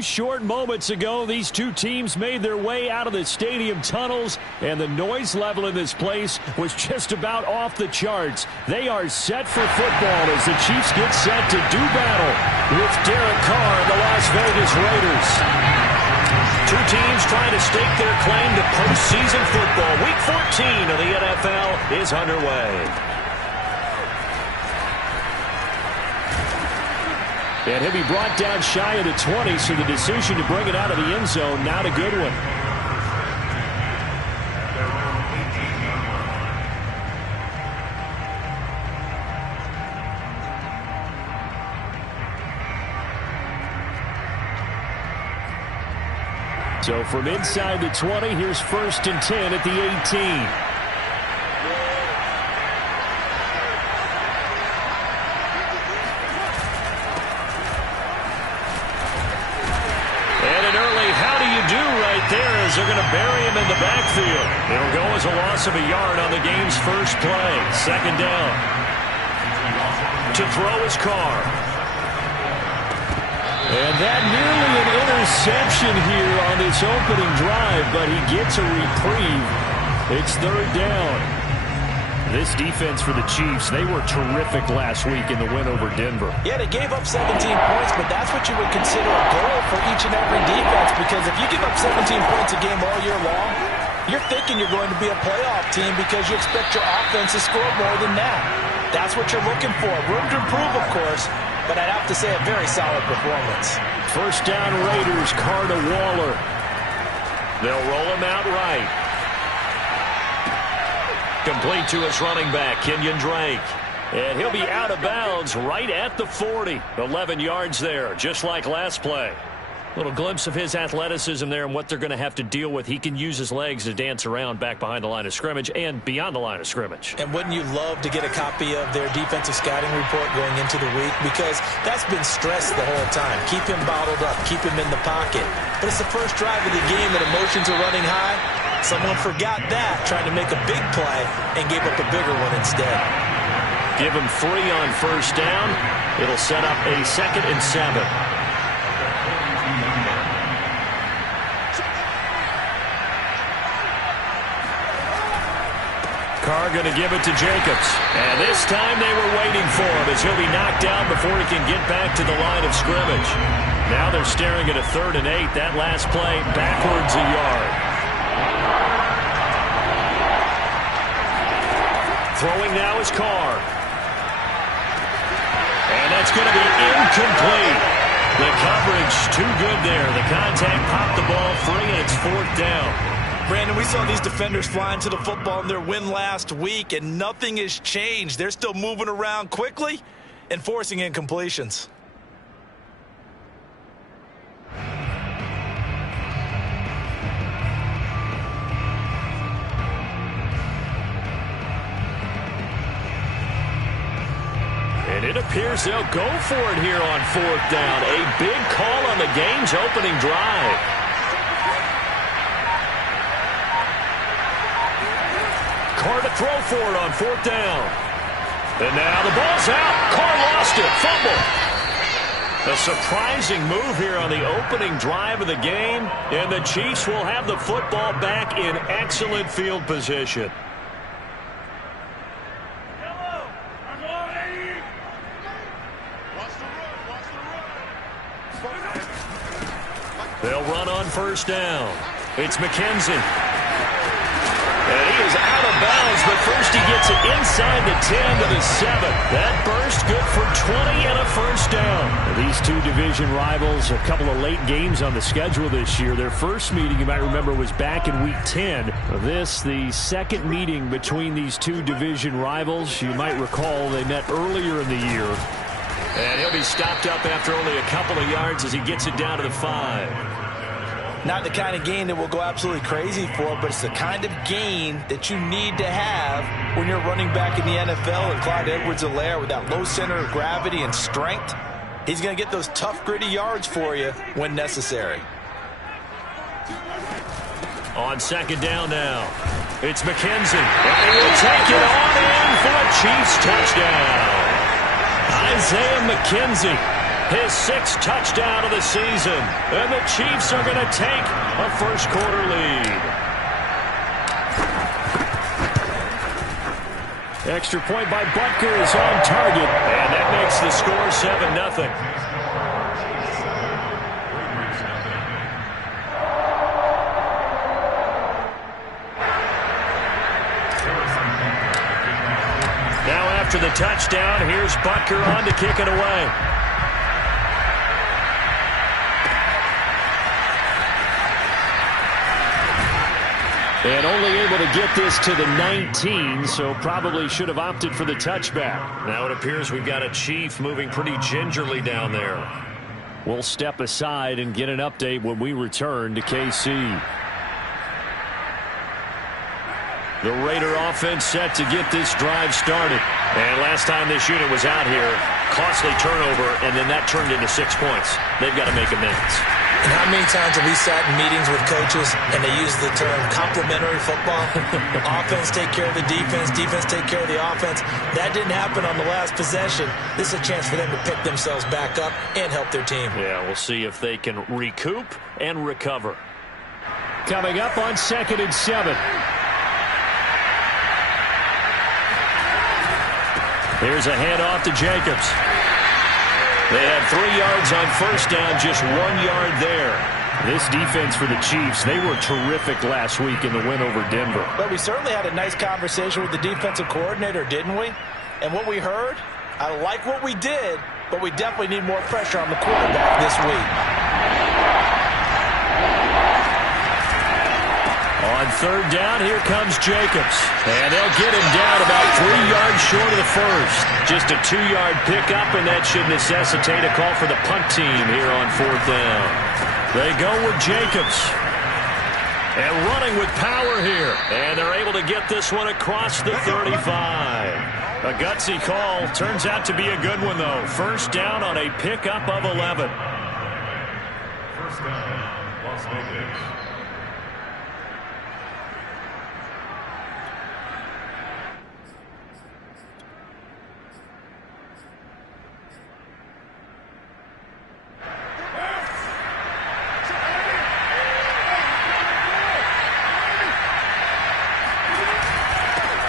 few short moments ago, these two teams made their way out of the stadium tunnels, and the noise level in this place was just about off the charts. They are set for football as the Chiefs get set to do battle with Derek Carr and the Las Vegas Raiders. Two teams trying to stake their claim to postseason football. Week 14 of the NFL is underway. And he'll be brought down shy of the 20, so the decision to bring it out of the end zone, not a good one. So from inside the 20, here's 1st and 10 at the 18. They're going to bury him in the backfield. It'll go as a loss of a yard on the game's first play. 2nd down. To throw his Carr. And that nearly an interception here on this opening drive, but he gets a reprieve. It's 3rd down. This defense for the Chiefs, they were terrific last week in the win over Denver. Yeah, they gave up 17 points, but that's what you would consider a goal for each and every defense, because if you give up 17 points a game all year long, you're thinking you're going to be a playoff team because you expect your offense to score more than that. That's what you're looking for. Room to improve, of course, but I'd have to say a very solid performance. 1st down Raiders, Carr to Waller. They'll roll him out right. Complete to his running back, Kenyon Drake. And he'll be out of bounds right at the 40. 11 yards there, just like last play. Little glimpse of his athleticism there and what they're going to have to deal with. He can use his legs to dance around back behind the line of scrimmage and beyond the line of scrimmage. And wouldn't you love to get a copy of their defensive scouting report going into the week? Because that's been stressed the whole time. Keep him bottled up. Keep him in the pocket. But it's the first drive of the game and emotions are running high. Someone forgot that, trying to make a big play, and gave up a bigger one instead. Give him 3 on 1st down. It'll set up a 2nd and 7. Carr going to give it to Jacobs. And this time they were waiting for him as he'll be knocked down before he can get back to the line of scrimmage. Now they're staring at a 3rd and 8. That last play backwards a yard. Throwing now is Carr. And that's going to be incomplete. The coverage too good there. The contact popped the ball free, and it's 4th down. Brandon, we saw these defenders flying to the football in their win last week, and nothing has changed. They're still moving around quickly and forcing incompletions. And it appears they'll go for it here on 4th down. A big call on the game's opening drive. Carr to throw for it on 4th down. And now the ball's out. Carr lost it. Fumble. A surprising move here on the opening drive of the game. And the Chiefs will have the football back in excellent field position. They'll run on 1st down. It's McKenzie. And he is out of bounds, but first he gets it inside the 10 to the 7. That burst good for 20 and a 1st down. These two division rivals, a couple of late games on the schedule this year. Their first meeting, you might remember, was back in Week 10. This, the 2nd meeting between these two division rivals. You might recall they met earlier in the year. And he'll be stopped up after only a couple of yards as he gets it down to the 5. Not the kind of gain that we'll go absolutely crazy for, but it's the kind of gain that you need to have when you're running back in the NFL. And Clyde Edwards-Helaire, with that low center of gravity and strength, he's going to get those tough, gritty yards for you when necessary. On 2nd down now, it's McKenzie. And he will take it on in for a Chiefs touchdown. Isaiah McKenzie his 6th touchdown of the season. And the Chiefs are going to take a first-quarter lead. Extra point by Butker is on target, and that makes the score 7-0. Now after the touchdown, here's Butker on to kick it away. And only able to get this to the 19, so probably should have opted for the touchback. Now it appears we've got a Chief moving pretty gingerly down there. We'll step aside and get an update when we return to KC. The Raider offense set to get this drive started. And last time this unit was out here, costly turnover, and then that turned into 6 points. They've got to make amends. And how many times have we sat in meetings with coaches and they use the term complementary football? Offense take care of the defense, defense take care of the offense. That didn't happen on the last possession. This is a chance for them to pick themselves back up and help their team. Yeah, we'll see if they can recoup and recover. Coming up on 2nd and 7. Here's a handoff to Jacobs. They had 3 yards on first down, just 1 yard there. This defense for the Chiefs, they were terrific last week in the win over Denver. But we certainly had a nice conversation with the defensive coordinator, didn't we? And what we heard, I like what we did, but we definitely need more pressure on the quarterback this week. On 3rd down, here comes Jacobs. And they'll get him down about 3 yards short of the first. Just a 2-yard pickup, and that should necessitate a call for the punt team here on 4th down. They go with Jacobs. And running with power here. And they're able to get this one across the 35. A gutsy call. Turns out to be a good one, though. 1st down on a pickup of 11. 1st down, Las Vegas.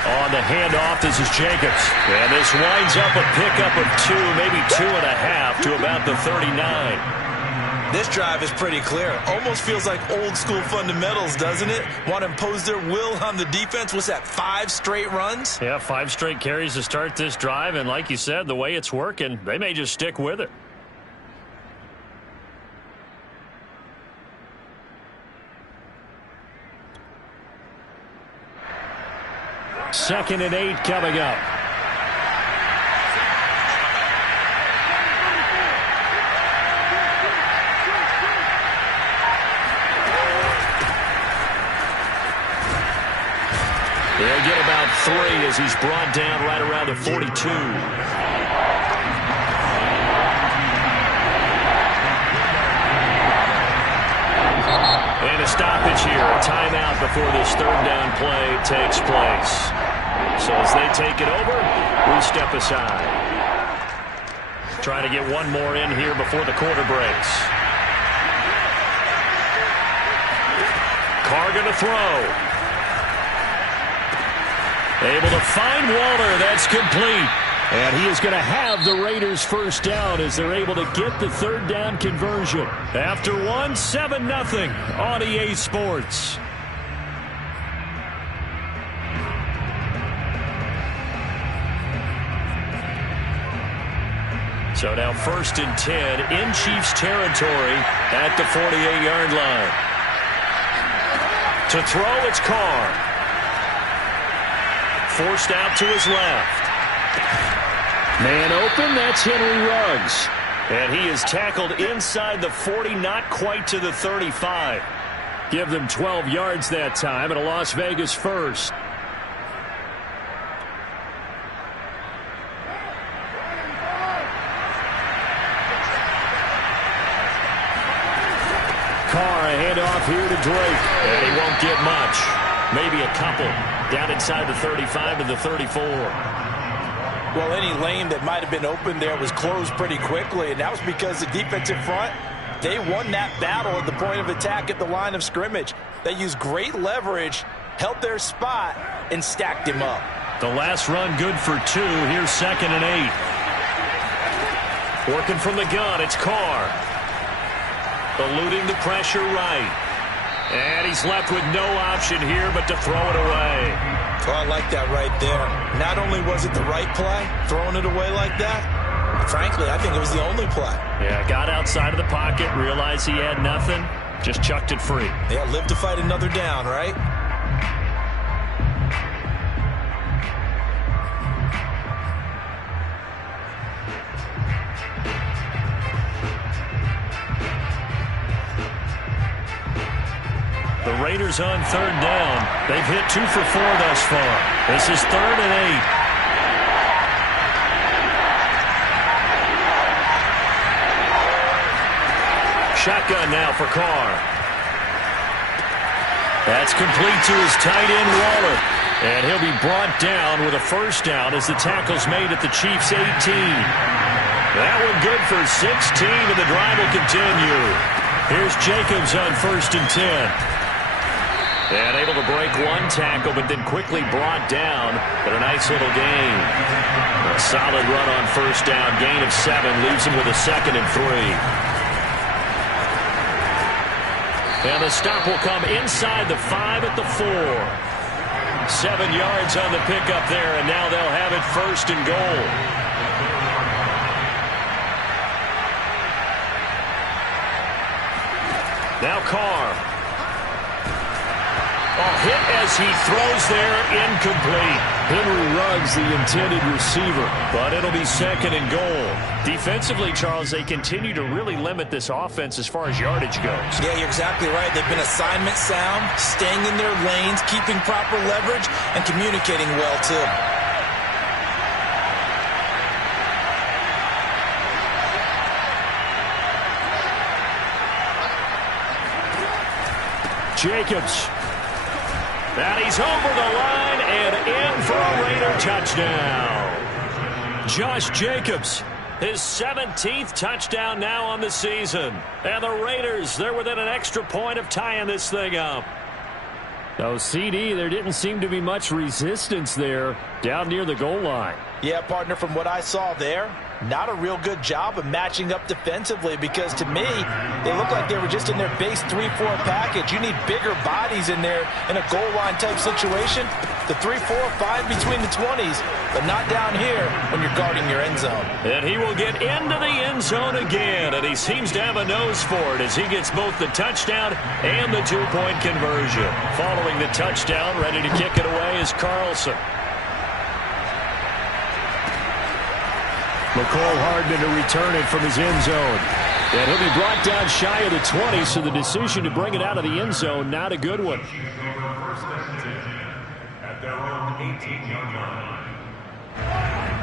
On the handoff, this is Jacobs. And this winds up a pickup of 2, maybe 2.5 to about the 39. This drive is pretty clear. Almost feels like old school fundamentals, doesn't it? Want to impose their will on the defense. What's that, 5 straight runs? Yeah, 5 straight carries to start this drive. And like you said, the way it's working, they may just stick with it. Second and 8 coming up. They'll get about 3 as he's brought down right around the 42. And a stoppage here, a timeout before this 3rd down play takes place. So as they take it over, we step aside. Trying to get one more in here before the quarter breaks. Carr going to throw. Able to find Waller. That's complete. And he is going to have the Raiders' 1st down as they're able to get the 3rd down conversion. After 1, 7-0 on EA Sports. So now 1st and 10 in Chiefs territory at the 48-yard line. To throw, it's Carr. Forced out to his left. Man open, that's Henry Ruggs. And he is tackled inside the 40, not quite to the 35. Give them 12 yards that time and a Las Vegas 1st. Carr, a handoff here to Drake. And he won't get much. Maybe a couple. Down inside the 35 to the 34. Well, any lane that might have been open there was closed pretty quickly, and that was because the defensive front, they won that battle at the point of attack at the line of scrimmage. They used great leverage, held their spot, and stacked him up. The last run good for 2. Here's 2nd and 8. Working from the gun, it's Carr. Eluding the pressure right. And he's left with no option here but to throw it away. Oh, I like that right there. Not only was it the right play, throwing it away like that, frankly, I think it was the only play. Yeah, got outside of the pocket, realized he had nothing, just chucked it free. Yeah, live to fight another down, right? The Raiders on 3rd down. They've hit 2 for 4 thus far. This is 3rd and 8. Shotgun now for Carr. That's complete to his tight end, Waller. And he'll be brought down with a first down as the tackle's made at the Chiefs' 18. That one good for 16, and the drive will continue. Here's Jacobs on 1st and 10. And able to break one tackle, but then quickly brought down. But a nice little gain. A solid run on first down. Gain of 7 leaves him with a 2nd and 3. And the stop will come inside the 5 at the 4. 7 yards on the pickup there, and now they'll have it 1st and goal. Now Carr. Hit as he throws there, incomplete. Henry Ruggs, the intended receiver, but it'll be 2nd and goal. Defensively, Charles, they continue to really limit this offense as far as yardage goes. Yeah, you're exactly right. They've been assignment sound, staying in their lanes, keeping proper leverage, and communicating well, too. Jacobs. And he's over the line and in for a Raider touchdown. Josh Jacobs, his 17th touchdown now on the season. And the Raiders, they're within an extra point of tying this thing up. Oh, CD, there didn't seem to be much resistance there down near the goal line. Yeah, partner, from what I saw there, not a real good job of matching up defensively, because to me, they look like they were just in their base 3-4 package. You need bigger bodies in there in a goal line type situation. The 3-4, fine between the 20s, but not down here when you're guarding your end zone. And he will get into the end zone again, and he seems to have a nose for it as he gets both the touchdown and the 2-point conversion. Following the touchdown, ready to kick it away is Carlson. McCole Hardman to return it from his end zone. And he'll be brought down shy of the 20, so the decision to bring it out of the end zone, not a good one. At their own 18-yard line.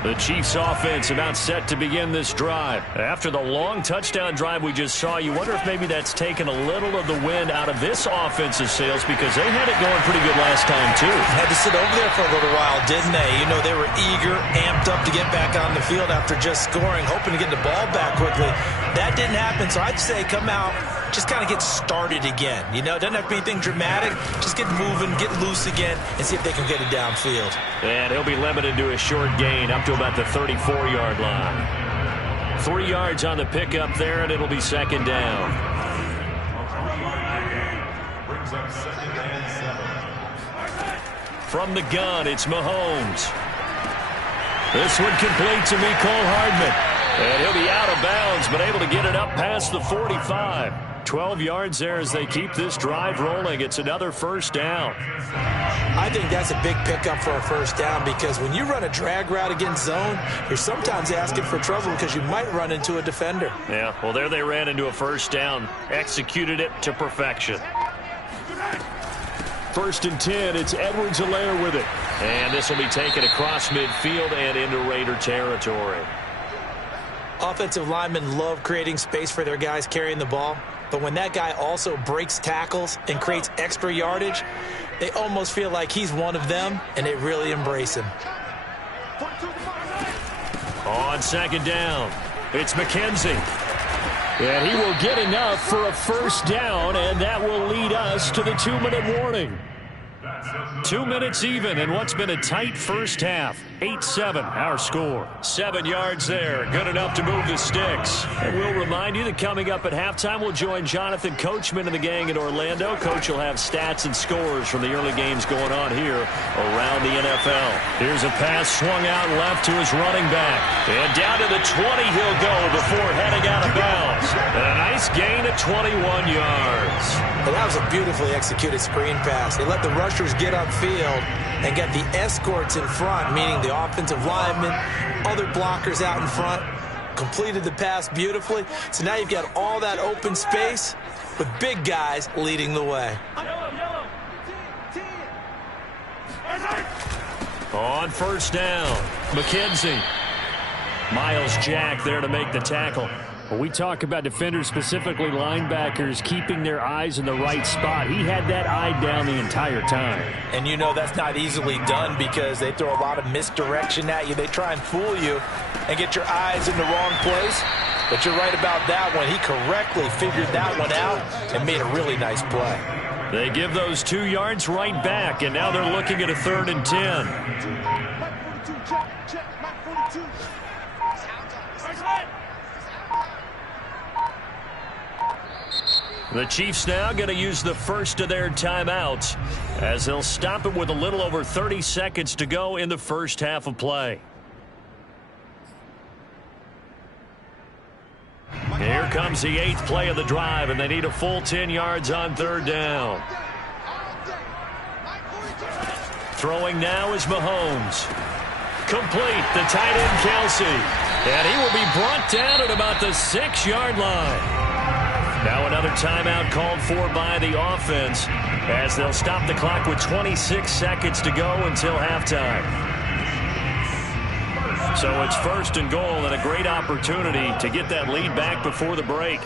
The Chiefs offense about set to begin this drive. After the long touchdown drive we just saw, you wonder if maybe that's taken a little of the wind out of this offensive sails, because they had it going pretty good last time too. Had to sit over there for a little while, didn't they? You know, they were eager, amped up to get back on the field after just scoring, hoping to get the ball back quickly. That didn't happen, so I'd say come out, just kind of get started again. You know, it doesn't have to be anything dramatic. Just get moving, get loose again, and see if they can get it downfield. And he'll be limited to a short gain up to about the 34-yard line. 3 yards on the pickup there, and it'll be 2nd down. Brings up 2nd and 7. From the gun, it's Mahomes. This one complete to Mecole Hardman. And he'll be out of bounds, but able to get it up past the 45. 12 yards there as they keep this drive rolling. It's another first down. I think that's a big pickup for a first down, because when you run a drag route against zone, you're sometimes asking for trouble because you might run into a defender. Yeah, well, there they ran into a first down. Executed it to perfection. 1st and 10, it's Edwards-Helaire with it. And this will be taken across midfield and into Raider territory. Offensive linemen love creating space for their guys carrying the ball, but when that guy also breaks tackles and creates extra yardage, they almost feel like he's one of them, and they really embrace him. On second down, it's McKenzie. And he will get enough for a first down, and that will lead us to the 2-minute warning. 2 minutes even in what's been a tight first half. 8-7, our score. 7 yards there, good enough to move the sticks. And we'll remind you that coming up at halftime, we'll join Jonathan Coachman and the gang in Orlando. Coach will have stats and scores from the early games going on here around the NFL. Here's a pass swung out left to his running back. And down to the 20 he'll go before heading out of bounds. And a nice gain of 21 yards. And that was a beautifully executed screen pass. They let the rushers get upfield and get the escorts in front, meaning the offensive linemen, other blockers out in front, completed the pass beautifully. So now you've got all that open space with big guys leading the way. On first down, McKenzie. Miles Jack there to make the tackle. When we talk about defenders, specifically linebackers, keeping their eyes in the right spot, he had that eye down the entire time. And you know that's not easily done because they throw a lot of misdirection at you. They try and fool you and get your eyes in the wrong place. But you're right about that one. He correctly figured that one out and made a really nice play. They give those 2 yards right back, and now they're looking at a 3rd and 10. The Chiefs now going to use the first of their timeouts as they'll stop it with a little over 30 seconds to go in the first half of play. Here comes the 8th play of the drive, and they need a full 10 yards on 3rd down. Throwing now is Mahomes. Complete, the tight end Kelsey. And he will be brought down at about the 6-yard line. Now another timeout called for by the offense as they'll stop the clock with 26 seconds to go until halftime. So it's 1st and goal and a great opportunity to get that lead back before the break.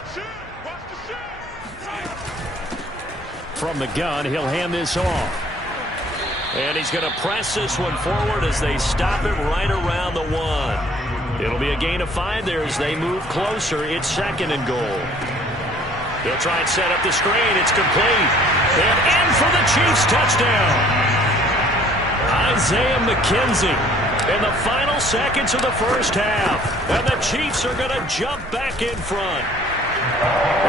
From the gun, he'll hand this off. And he's going to press this one forward as they stop it right around the 1. It'll be a gain of 5 there as they move closer. It's 2nd and goal. They'll try and set up the screen. It's complete. And in for the Chiefs touchdown. Isaiah McKenzie in the final seconds of the first half. And the Chiefs are going to jump back in front.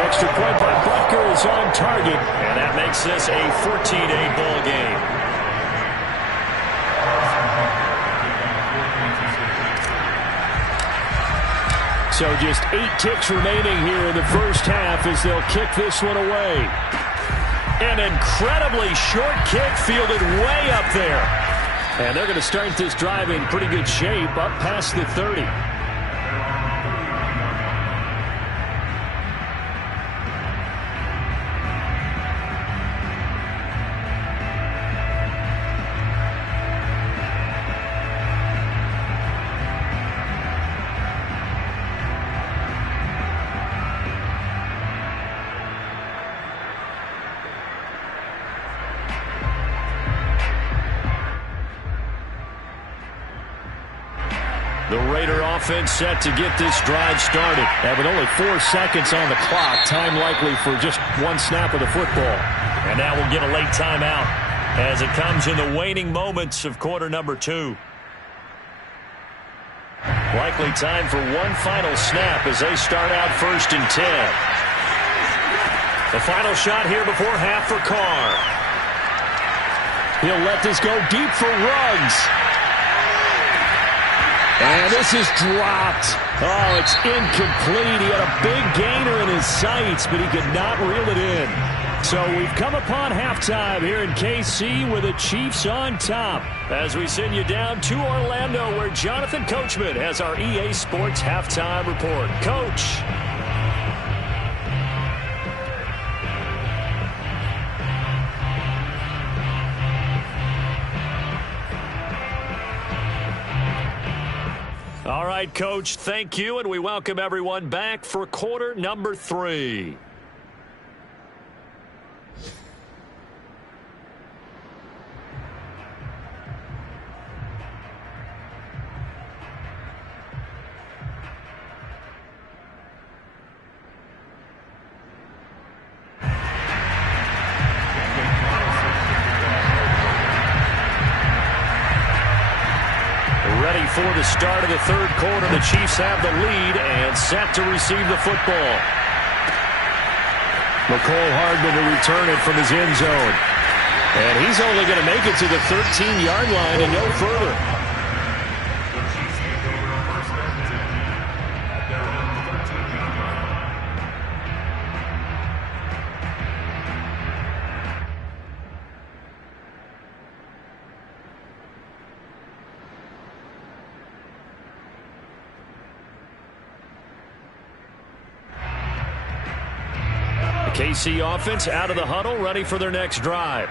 Extra point by Butker is on target. And that makes this a 14-8 ball game. So just 8 ticks remaining here in the first half as they'll kick this one away. An incredibly short kick fielded way up there. And they're going to start this drive in pretty good shape up past the 30. The Raider offense set to get this drive started. And with only 4 seconds on the clock, time likely for just 1 snap of the football. And now we'll get a late timeout as it comes in the waning moments of quarter number 2. Likely time for one final snap as they start out 1st and 10. The final shot here before half for Carr. He'll let this go deep for Ruggs. And this is dropped. Oh, it's incomplete. He had a big gainer in his sights, but he could not reel it in. So we've come upon halftime here in KC with the Chiefs on top as we send you down to Orlando where Jonathan Coachman has our EA Sports halftime report. Coach. All right, Coach, thank you, and we welcome everyone back for quarter number 3. before the start of the third quarter. The Chiefs have the lead and set to receive the football. McCole Hardman to return it from his end zone. And he's only going to make it to the 13-yard line and no further. KC offense out of the huddle, ready for their next drive.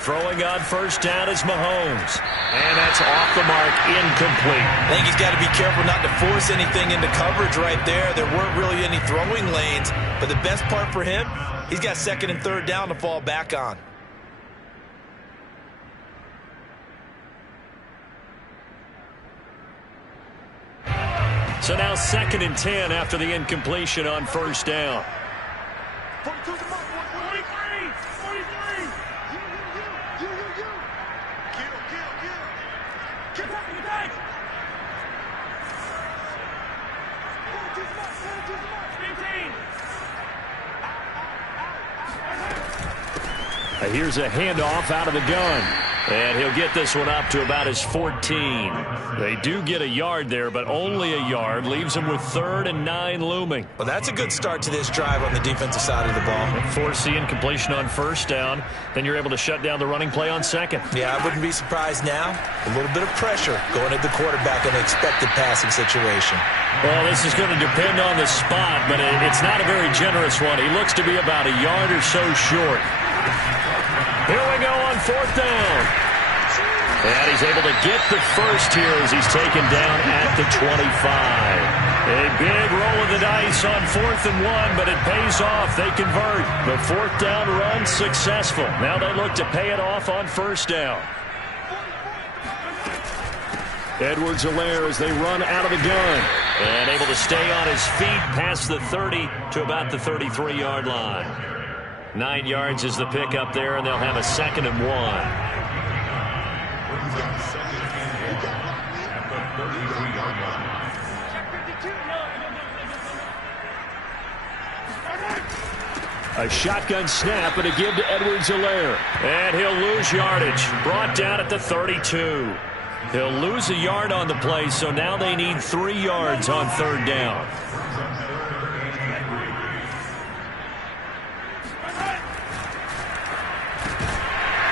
Throwing on first down is Mahomes. And that's off the mark, incomplete. I think he's got to be careful not to force anything into coverage right there. There weren't really any throwing lanes. But the best part for him, he's got second and third down to fall back on. So now 2nd and 10 after the incompletion on first down. Here's a handoff out of the gun. And he'll get this one up to about his 14. They do get a yard there, but only a yard. Leaves him with 3rd and 9 looming. Well, that's a good start to this drive on the defensive side of the ball. Force the incompletion on first down. Then you're able to shut down the running play on second. Yeah, I wouldn't be surprised now. A little bit of pressure going at the quarterback in an expected passing situation. Well, this is going to depend on the spot, but it's not a very generous one. He looks to be about a yard or so short. Here we go on 4th down. And he's able to get the first here as he's taken down at the 25. A big roll of the dice on 4th and 1, but it pays off. They convert. The 4th down run successful. Now they look to pay it off on first down. Edwards-Helaire as they run out of the gun. And able to stay on his feet past the 30 to about the 33-yard line. 9 yards is the pickup there, and they'll have a 2nd and 1. A shotgun snap and a give to Edwards-Helaire. And he'll lose yardage. Brought down at the 32. He'll lose a yard on the play, so now they need 3 yards on 3rd down.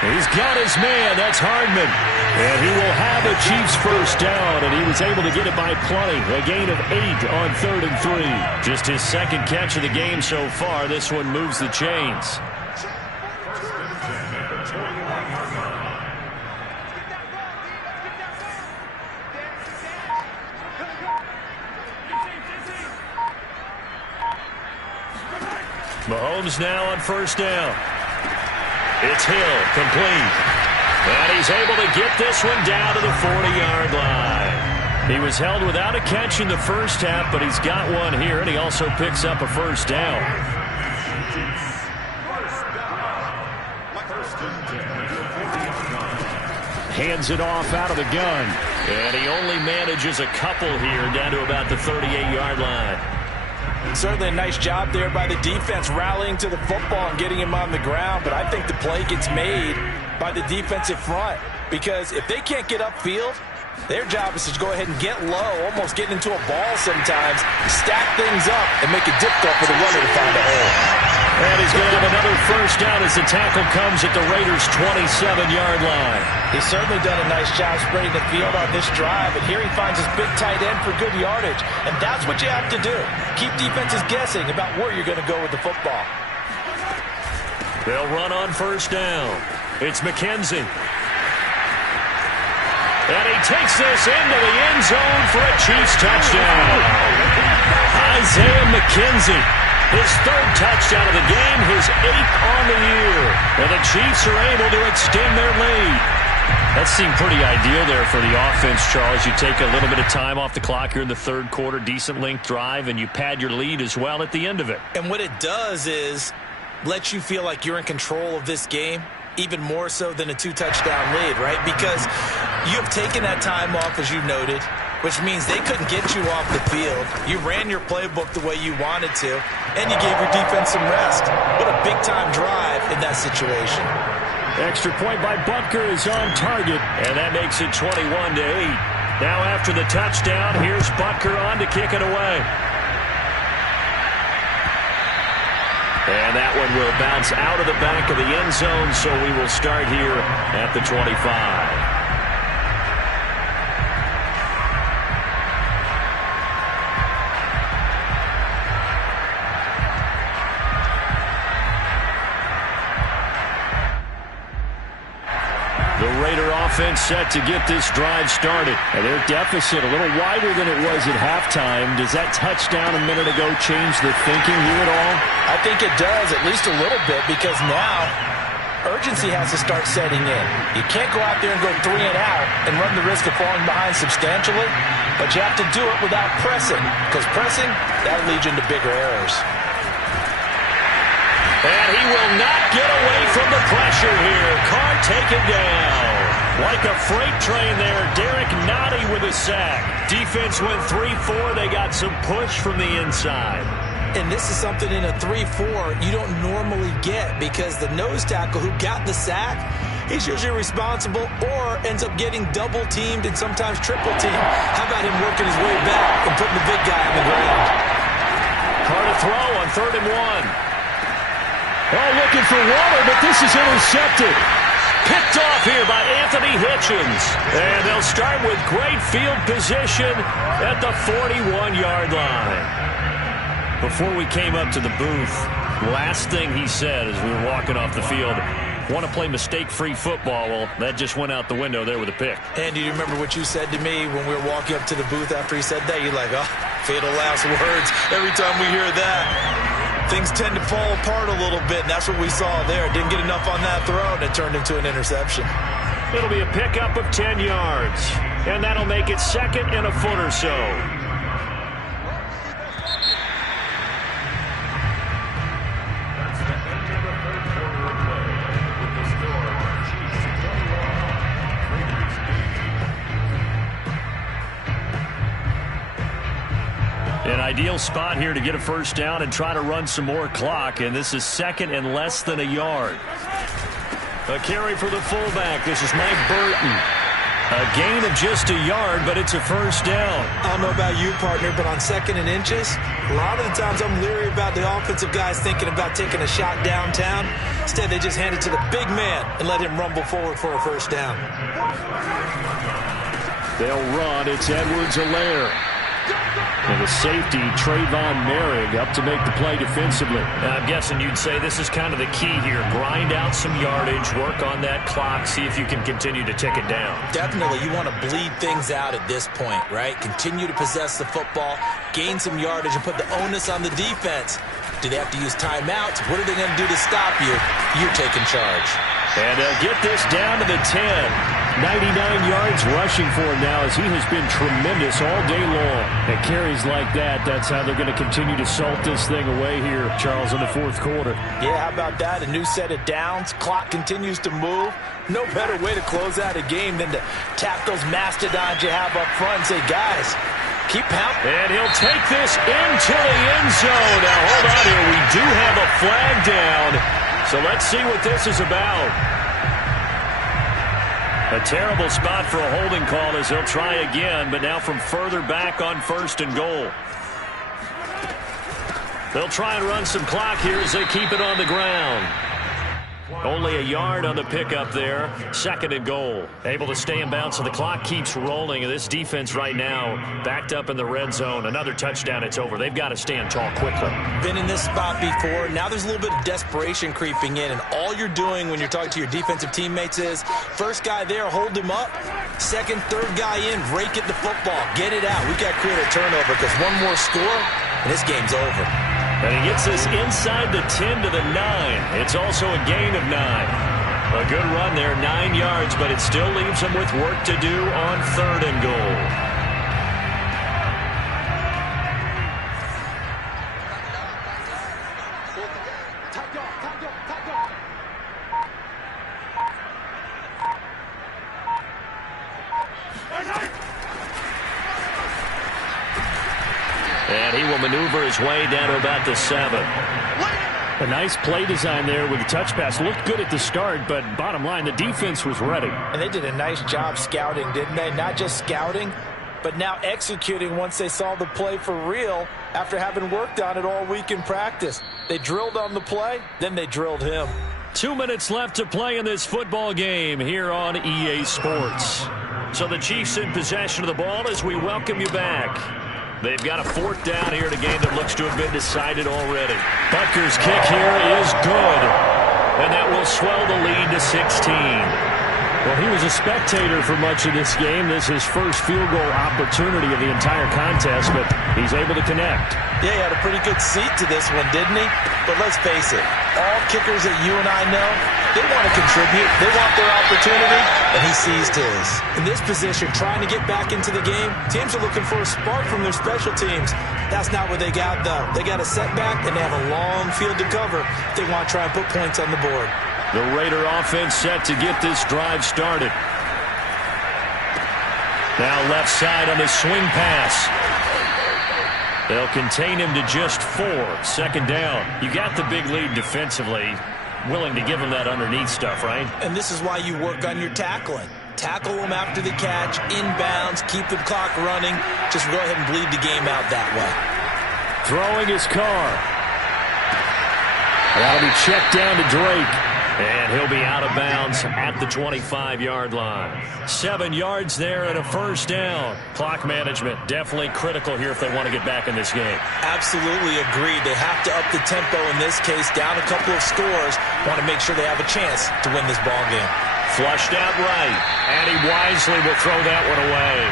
He's got his man. That's Hardman. And he will have a Chiefs first down, and he was able to get it by plenty. A gain of 8 on 3rd and 3. Just his 2nd catch of the game so far. This one moves the chains. Mahomes now on first down. It's Hill, complete. And he's able to get this one down to the 40-yard line. He was held without a catch in the first half, but he's got one here, and he also picks up a first down. Hands it off out of the gun. And he only manages a couple here down to about the 38-yard line. Certainly a nice job there by the defense rallying to the football and getting him on the ground, but I think the play gets made by the defensive front because if they can't get upfield, their job is to go ahead and get low, almost getting into a ball sometimes, stack things up, and make it difficult for the runner to find a hole. And he's going to have another first down as the tackle comes at the Raiders' 27-yard line. He's certainly done a nice job spreading the field on this drive, and here he finds his big tight end for good yardage. And that's what you have to do. Keep defenses guessing about where you're going to go with the football. They'll run on first down. It's McKenzie. And he takes this into the end zone for a Chiefs touchdown. Isaiah McKenzie. His 3rd touchdown of the game, his 8th on the year. And the Chiefs are able to extend their lead. That seemed pretty ideal there for the offense, Charles. You take a little bit of time off the clock here in the 3rd quarter, decent length drive, and you pad your lead as well at the end of it. And what it does is let you feel like you're in control of this game, even more so than a 2-touchdown lead, right? Because You have taken that time off, as you noted, which means they couldn't get you off the field. You ran your playbook the way you wanted to, and you gave your defense some rest. What a big-time drive in that situation. Extra point by Butker is on target, and that makes it 21-8. Now after the touchdown, here's Butker on to kick it away. And that one will bounce out of the back of the end zone, so we will start here at the 25. The Raider offense set to get this drive started. And their deficit a little wider than it was at halftime. Does that touchdown a minute ago change the thinking here at all? I think it does, at least a little bit, because now urgency has to start setting in. You can't go out there and go 3 and out and run the risk of falling behind substantially, but you have to do it without pressing, because pressing, that'll lead you into bigger errors. And he will not get away from the pressure here. Carr taken down. Like a freight train there, Derek Nottie with a sack. Defense went 3-4. They got some push from the inside. And this is something in a 3-4 you don't normally get, because the nose tackle who got the sack, he's usually responsible or ends up getting double-teamed and sometimes triple-teamed. How about him working his way back and putting the big guy on the ground? Carr to throw on 3rd and 1. Oh, looking for Waller, but this is intercepted. Picked off here by Anthony Hitchens. And they'll start with great field position at the 41-yard line. Before we came up to the booth, last thing he said as we were walking off the field, want to play mistake-free football. Well, that just went out the window there with a pick. And do you remember what you said to me when we were walking up to the booth after he said that? You're like, oh, fatal last words. Every time we hear that, things tend to fall apart a little bit, and that's what we saw there. Didn't get enough on that throw, and it turned into an interception. It'll be a pickup of 10 yards, and that'll make it 2nd and a foot or so. An ideal spot here to get a first down and try to run some more clock, and this is 2nd and less than a yard. A carry for the fullback. This is Mike Burton. A gain of just a yard, but it's a first down. I don't know about you, partner, but on 2nd and inches, a lot of the times I'm leery about the offensive guys thinking about taking a shot downtown. Instead, they just hand it to the big man and let him rumble forward for a first down. They'll run. It's Edwards-Helaire. And the safety, Trayvon Merrick, up to make the play defensively. I'm guessing you'd say this is kind of the key here. Grind out some yardage, work on that clock, see if you can continue to tick it down. Definitely. You want to bleed things out at this point, right? Continue to possess the football, gain some yardage, and put the onus on the defense. Do they have to use timeouts? What are they going to do to stop you? You're taking charge. And they'll get this down to the 10. 99 yards rushing for him now, as he has been tremendous all day long. And carries like that, that's how they're going to continue to salt this thing away here, Charles, in the 4th quarter. Yeah, how about that? A new set of downs. Clock continues to move. No better way to close out a game than to tap those mastodons you have up front and say, guys, keep pounding. And he'll take this into the end zone. Now, hold on here. We do have a flag down. So let's see what this is about. A terrible spot for a holding call as they'll try again, but now from further back on 1st and goal. They'll try and run some clock here as they keep it on the ground. Only a yard on the pickup there. 2nd and goal. Able to stay in bounds, so the clock keeps rolling. And this defense right now backed up in the red zone. Another touchdown, it's over. They've got to stand tall quickly. Been in this spot before. Now there's a little bit of desperation creeping in. And all you're doing when you're talking to your defensive teammates is, first guy there, hold him up. 2nd, 3rd guy in, rake at the football. Get it out. We got to create a turnover, because one more score, and this game's over. And he gets this inside the 10 to the 9. It's also a gain of 9. A good run there, 9 yards, but it still leaves him with work to do on 3rd and goal. And he will maneuver his way down to about the 7. A nice play design there with the touch pass. Looked good at the start, but bottom line, the defense was ready. And they did a nice job scouting, didn't they? Not just scouting, but now executing once they saw the play for real after having worked on it all week in practice. They drilled on the play, then they drilled him. 2 minutes left to play in this football game here on EA Sports. So the Chiefs in possession of the ball as we welcome you back. They've got a 4th down here in a game that looks to have been decided already. Butker's kick here is good. And that will swell the lead to 16. Well, he was a spectator for much of this game. This is his first field goal opportunity of the entire contest, but he's able to connect. Yeah, he had a pretty good seat to this one, didn't he? But let's face it, all kickers that you and I know, they want to contribute. They want their opportunity, and he seized his. In this position, trying to get back into the game, teams are looking for a spark from their special teams. That's not what they got, though. They got a setback, and they have a long field to cover if they want to try and put points on the board. The Raider offense set to get this drive started. Now left side on the swing pass. They'll contain him to just 4. 2nd down. You got the big lead defensively. Willing to give him that underneath stuff, right? And this is why you work on your tackling. Tackle them after the catch, inbounds, keep the clock running. Just go ahead and bleed the game out that way. Throwing his car. That'll be checked down to Drake. And he'll be out of bounds at the 25-yard line. 7 yards there and a 1st down. Clock management definitely critical here if they want to get back in this game. Absolutely agreed. They have to up the tempo in this case, down a couple of scores. Want to make sure they have a chance to win this ball game. Flushed out right, and he wisely will throw that one away.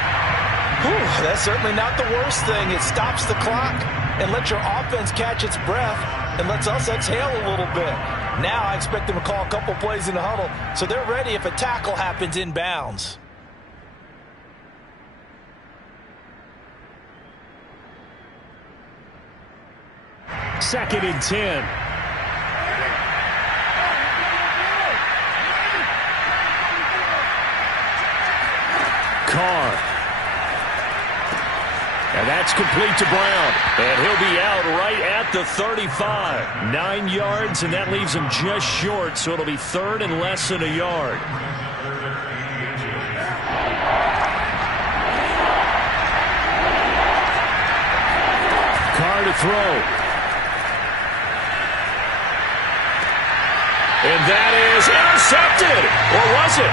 Whew, that's certainly not the worst thing. It stops the clock and lets your offense catch its breath and lets us exhale a little bit. Now I expect them to call a couple plays in the huddle, so they're ready if a tackle happens inbounds. Second and 10. Carr. And that's complete to Brown. And he'll be out right at the 35. 9 yards, and that leaves him just short, so it'll be 3rd and less than a yard. Carr to throw. And that is intercepted. Or was it?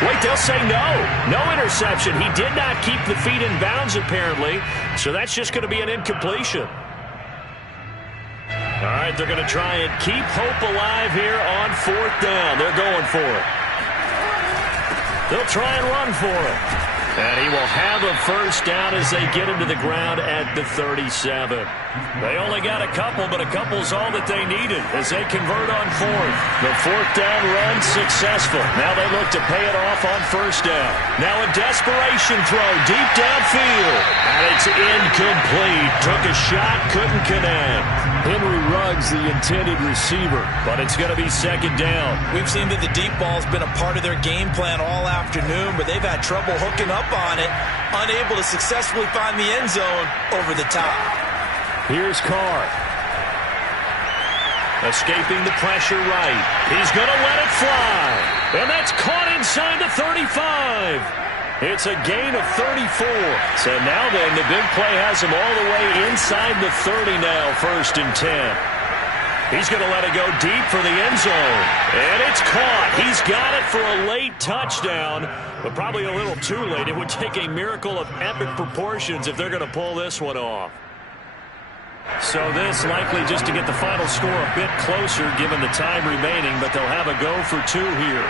Wait, they'll say no. No interception. He did not keep the feet in bounds, apparently. So that's just going to be an incompletion. All right, they're going to try and keep hope alive here on 4th down. They're going for it. They'll try and run for it. And he will have a 1st down as they get him to the ground at the 37. They only got a couple, but a couple's all that they needed as they convert on 4th. The 4th down run successful. Now they look to pay it off on 1st down. Now a desperation throw deep downfield. And it's incomplete. Took a shot, couldn't connect. Henry Ruggs, the intended receiver. But it's going to be 2nd down. We've seen that the deep ball's been a part of their game plan all afternoon, but they've had trouble hooking up on it, unable to successfully find the end zone over the top. Here's Carr. Escaping the pressure right. He's going to let it fly. And that's caught inside the 35. It's a gain of 34. So now then, the big play has him all the way inside the 30 now, 1st and 10. He's going to let it go deep for the end zone. And it's caught. He's got it for a late touchdown, but probably a little too late. It would take a miracle of epic proportions if they're going to pull this one off. So this likely just to get the final score a bit closer given the time remaining, but they'll have a go for 2 here.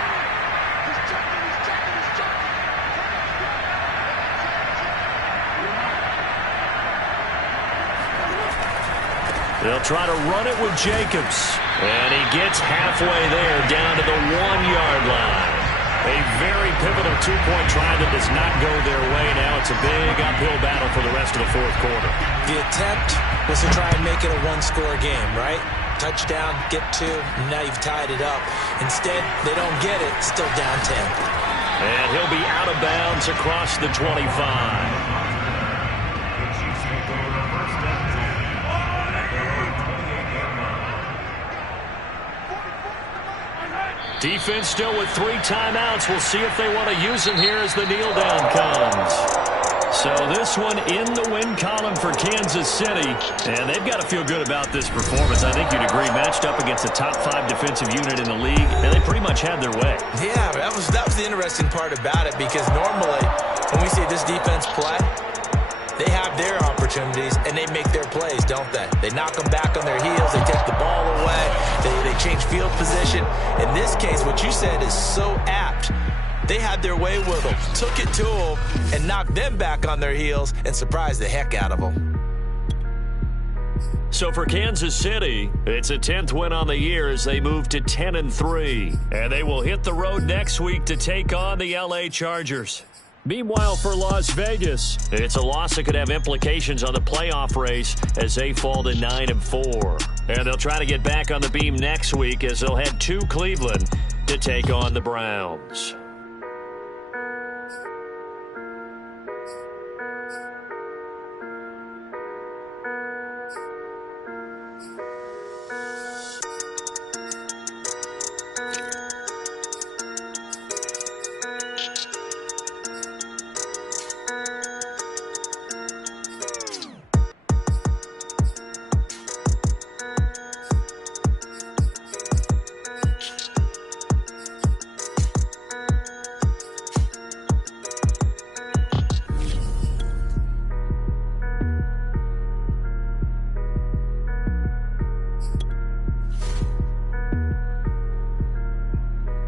They'll try to run it with Jacobs. And he gets halfway there down to the 1-yard line. A very pivotal 2-point try that does not go their way. Now it's a big uphill battle for the rest of the 4th quarter. The attempt was to try and make it a 1-score game, right? Touchdown, get 2, and now you've tied it up. Instead, they don't get it, still down 10. And he'll be out of bounds across the 25. Defense still with 3 timeouts. We'll see if they want to use them here as the kneel down comes. So this one in the win column for Kansas City, and they've got to feel good about this performance. I think you'd agree, matched up against the top 5 defensive unit in the league, and they pretty much had their way. Yeah, that was the interesting part about it, because normally when we see this defense play, they have their opportunities and they make their plays, don't they? They knock them back on their heels, they take the ball away, they change field position. In this case, what you said is so apt. They had their way with them, took it to them, and knocked them back on their heels and surprised the heck out of them. So for Kansas City, it's a 10th win on the year as they move to 10-3. And they will hit the road next week to take on the LA Chargers. Meanwhile, for Las Vegas, it's a loss that could have implications on the playoff race as they fall to 9-4. And they'll try to get back on the beam next week as they'll head to Cleveland to take on the Browns.